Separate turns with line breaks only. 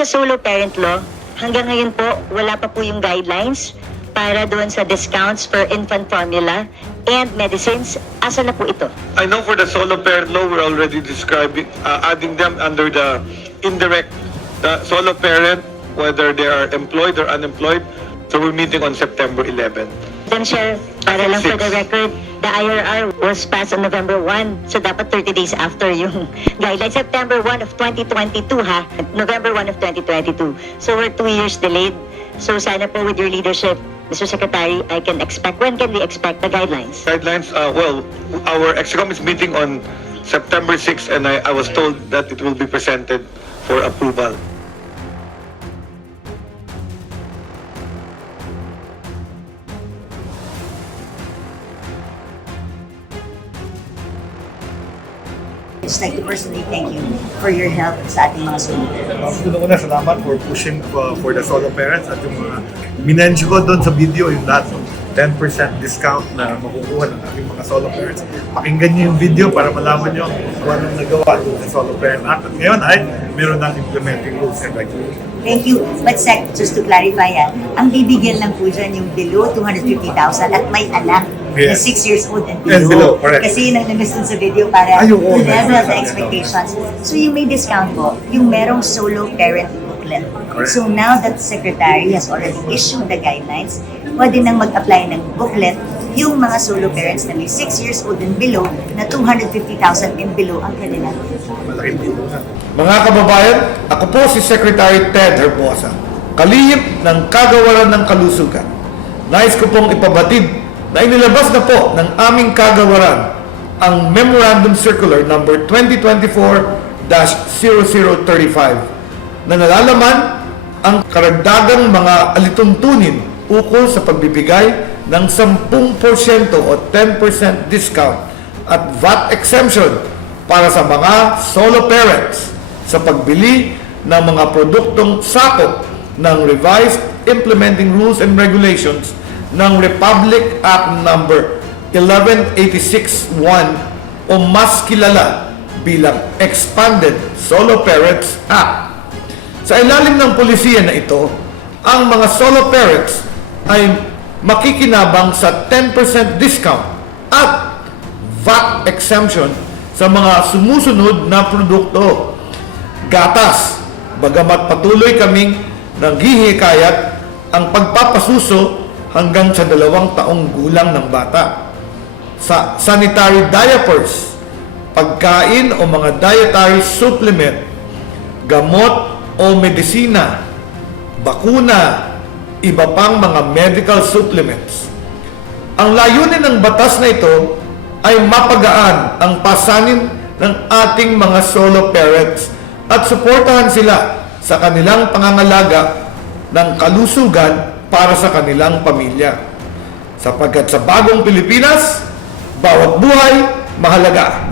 sa solo parent law, hanggang ngayon po, wala pa po yung guidelines para doon sa discounts for infant formula and medicines. Asa na po ito?
I know for the solo parent law, we're already describing, uh, adding them under the indirect, the solo parent, whether they are employed or unemployed. So we're meeting on September 11.
Madam Chair, para lang for the record, the IRR was passed on November 1. So dapat 30 days after yung guideline. September 1 of 2022 ha. November 1 of 2022. So we're two years delayed. So sana po with your leadership, Mr. Secretary, I can expect, when can we expect the guidelines?
Guidelines, uh, well, our EXCOM is meeting on September 6 and I, I was told that it will be presented for approval.
Just like to personally thank you for your help sa ating mga sumunod.
Una-una, salamat for pushing uh, for the solo parents at yung mga minention ko doon sa video, yung lahat ng 10% discount na makukuha ng ating mga solo parents. Pakinggan niyo yung video para malaman niyo kung anong nagawa doon sa solo parent act. At ngayon ay meron ng implementing rules and regulations.
Thank you. But Sec, just to clarify ah, ang bibigyan lang po dyan yung below 250,000 at may anak
Yes.
6 years old and
And
below.
below, correct.
Kasi yun ang namiss dun sa video para
Ay, may
level the expectations. So yung may discount po, yung merong solo parent booklet.
Correct.
So now that the Secretary has already issued the guidelines, pwede nang mag-apply ng booklet yung mga solo parents na may 6 years old and below na 250,000 and below ang kanilang.
Mga kababayan, ako po si Secretary Ted Herbosa, kalihim ng kagawaran ng kalusugan. Nais ko pong ipabatid na inilabas na po ng aming kagawaran ang Memorandum Circular number 2024-0035 na nalalaman ang karagdagang mga alituntunin ukol sa pagbibigay ng 10% o 10% discount at VAT exemption para sa mga solo parents sa pagbili ng mga produktong sakop ng Revised Implementing Rules and Regulations ng Republic Act Number 11861 o mas kilala bilang Expanded Solo Parents Act. Sa ilalim ng polisiya na ito, ang mga solo parents ay makikinabang sa 10% discount at VAT exemption sa mga sumusunod na produkto. Gatas, bagamat patuloy kaming naghihikayat ang pagpapasuso hanggang sa dalawang taong gulang ng bata. Sa sanitary diapers, pagkain o mga dietary supplement, gamot o medisina, bakuna, iba pang mga medical supplements. Ang layunin ng batas na ito ay mapagaan ang pasanin ng ating mga solo parents at suportahan sila sa kanilang pangangalaga ng kalusugan para sa kanilang pamilya. Sapagkat sa bagong Pilipinas, bawat buhay mahalaga.